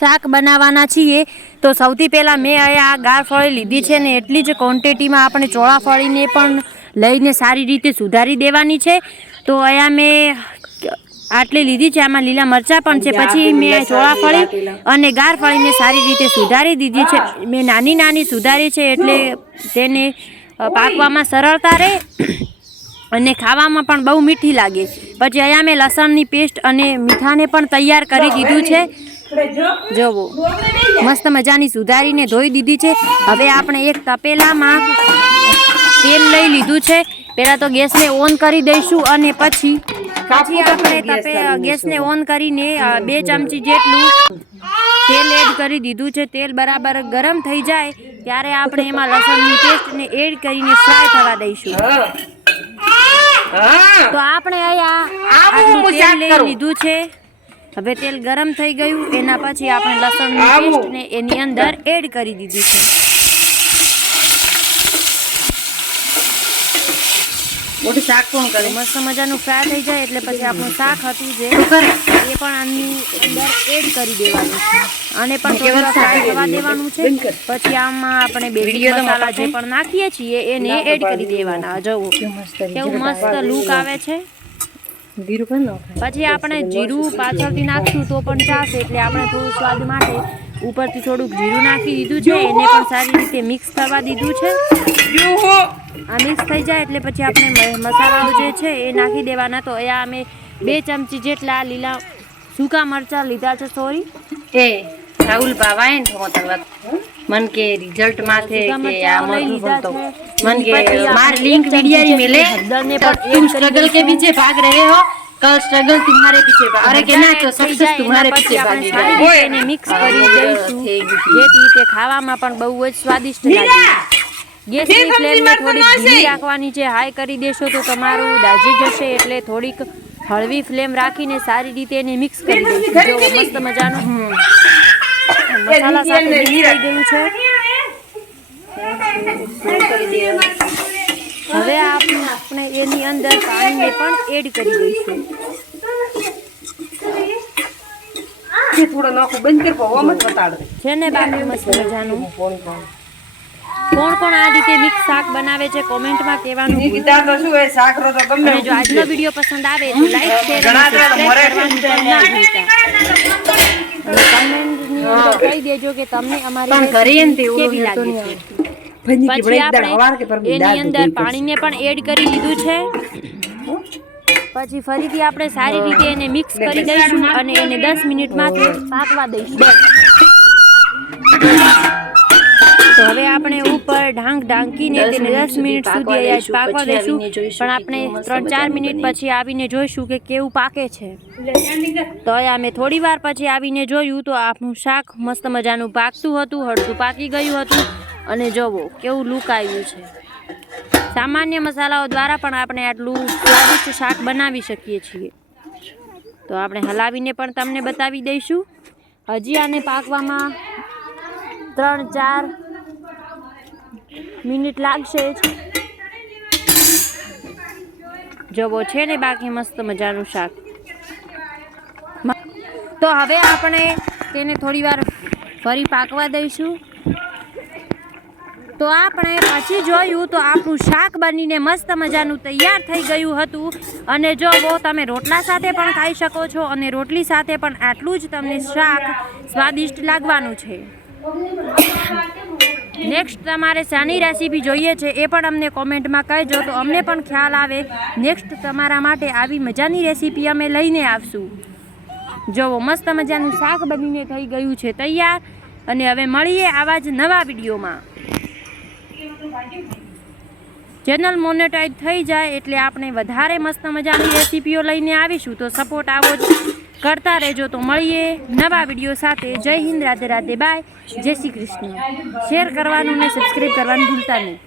શાક બનાવવાના છીએ તો સૌથી પહેલાં મેં અહીંયા ગારફળી લીધી છે ને એટલી જ ક્વોન્ટિટીમાં આપણે ચોળાફળીને પણ લઈને સારી રીતે સુધારી દેવાની છે। તો અહીંયા મેં આટલી લીધી છે, આમાં લીલા મરચાં પણ છે। પછી મેં ચોળાફળી અને ગારફળીને સારી રીતે સુધારી દીધી છે। મેં નાની નાની સુધારી છે એટલે તેને પાકવામાં સરળતા રહે અને ખાવામાં પણ બહુ મીઠી લાગે। પછી અહીંયા મેં લસણની પેસ્ટ અને મીઠાને પણ તૈયાર કરી દીધું છે। જુઓ મસ્ત મજાની સુધારીને ધોઈ દીધી છે। હવે આપણે એક તપેલામાં તેલ લઈ લીધું છે। પહેલાં તો ગેસને ઓન કરી દઈશું અને પછી આપણે ગેસને ઓન કરીને 2 ચમચી જેટલું તેલ એડ કરી દીધું છે। તેલ બરાબર ગરમ થઈ જાય ત્યારે આપણે એમાં લસણની પેસ્ટને એડ કરીને ફ્રાય થવા દઈશું। તો આપણે અહીંયા તેલ લઈ લીધું છે। હવે તેલ ગરમ થઈ ગયું એના પછી આપણે લસણની પેસ્ટને એની અંદર એડ કરી દીધી છે। મોટી શાક કોણ કરે મસ્ત મજાનું ફ્રાય થઈ જાય એટલે પછી આપણું શાક હતું જે એ પણ આની અંદર એડ કરી દેવાનું છે અને પણ થોડું ફ્રાય થવા દેવાનું છે। પછી આમાં આપણે બેઝિક મસાલા જે પણ નાખીએ છીએ એને એડ કરી દેવાના। જુઓ કેવું મસ્ત લુક આવે છે। પછી આપણે જીરું પાછળથી નાખશું તો પણ ચાલશે એટલે આપણે થોડું સ્વાદ માટે ઉપરથી થોડુંક જીરું નાખી દીધું છે। એને પણ સારી રીતે મિક્સ થવા દીધું છે। આ મિક્સ થઈ જાય એટલે પછી આપણે મસાલાઓ જે છે એ નાખી દેવાના। તો અહીંયા અમે 2 ચમચી જેટલા લીલા સૂકા મરચાં લીધા છે। સોરી એ રાહુલ બાવાએ મન કે રિઝલ્ટ માથે કે આ મધुबन तो मन के मार लिंक वीडियो मिले तुम स्ट्रगल के पीछे भाग रहे हो, कल स्ट्रगल तुम्हारे पीछे भाग अरे के ना तो सक्सेस तुम्हारे पीछे भागेगा। એને મિક્સ કરી દઈશું જેથી તે ખાવામાં પણ બહુ જ સ્વાદિષ્ટ લાગે। ગેસની ફ્લેમને થોડીક ધીમી રાખવાની છે। હાઈ કરી દેશો તો તમારું દાજી જશે એટલે થોડીક હળવી ફ્લેમ રાખીને સારી રીતે એને મિક્સ કરી દઈશું। જો મસ્ત મજાનું મસાલા સાથે મિક્સ થઈ ગયું છે। હવે આપણે એની અંદર પાણીને પણ એડ કરી દઈશું। થોડો નાખો બંધ કર પવા મત બતાડ છે ને બાકી મસ્ત મજાનું કોણ કોણ આ રીતે મિક્સ શાક બનાવે છે કોમેન્ટમાં કહેવાનું વિચાર તો શું એ શાક રો તો ગમે જો આજનો વિડિયો પસંદ આવે તો લાઈક શેર અને સબસ્ક્રાઇબ કરવાનું ના ભૂલતા। અને કમેન્ટની અંદર કહી દેજો કે તમને અમારી કેવી લાગી છે। પછી આપણે એની અંદર પાણીને પણ એડ કરી દીધું છે। પછી ફરીથી આપણે સારી રીતે એને મિક્સ કરી દઈશું અને એને 10 મિનિટ માટે પાકવા દઈશું। તો હવે આપણે ઉપર ઢાંકીને તેને 10 મિનિટ સુધી પાકવા દઈશું। પણ આપણે 3-4 મિનિટ પછી આવીને જોઈશું કે કેવું પાકે છે। તો અમે થોડી વાર પછી આવીને જોયું તો આપણું શાક મસ્ત મજાનું પાકતું હતું, હળતું પાકી ગયું હતું અને જોવો કેવું લુક આવ્યું છે। સામાન્ય મસાલાઓ દ્વારા પણ આપણે આટલું સ્વાદિષ્ટ શાક બનાવી શકીએ છીએ। તો આપણે હલાવીને પણ તમને બતાવી દઈશું। હજી આને પાકવામાં 3-4 મિનિટ લાગશે જ। જોવો છે ને બાકી મસ્ત મજાનું શાક। તો હવે આપણે તેને થોડી વાર ફરી પાકવા દઈશું। તો આપણે પછી જોયું તો આપણું શાક બનીને મસ્ત મજાનું તૈયાર થઈ ગયું હતું। અને જો તમે રોટલા સાથે પણ ખાઈ શકો છો અને રોટલી સાથે પણ આટલું જ તમને શાક સ્વાદિષ્ટ લાગવાનું છે। નેક્સ્ટ તમારે શાની રેસીપી જોઈએ છે એ પણ અમને કોમેન્ટમાં કહેજો તો અમને પણ ખ્યાલ આવે નેક્સ્ટ તમારા માટે આવી મજાની રેસીપી અમે લઈને આવશું। જોવો મસ્ત મજાનું શાક બનીને થઈ ગયું છે તૈયાર। અને હવે મળીએ આવા જ નવા વિડીયોમાં। ચેનલ મોનેટાઈઝ થઈ જાય એટલે આપણે વધારે મસ્ત મજાની રેસીપીઓ લઈને આવીશું। તો સપોર્ટ આવો જ કરતા રહેજો। તો મળીએ નવા વિડીયો સાથે। જય હિન્દ, રાધે રાધે, બાય, જય શ્રી કૃષ્ણ। શેર કરવાનું ને સબસ્ક્રાઈબ કરવાનું ભૂલતા નહીં।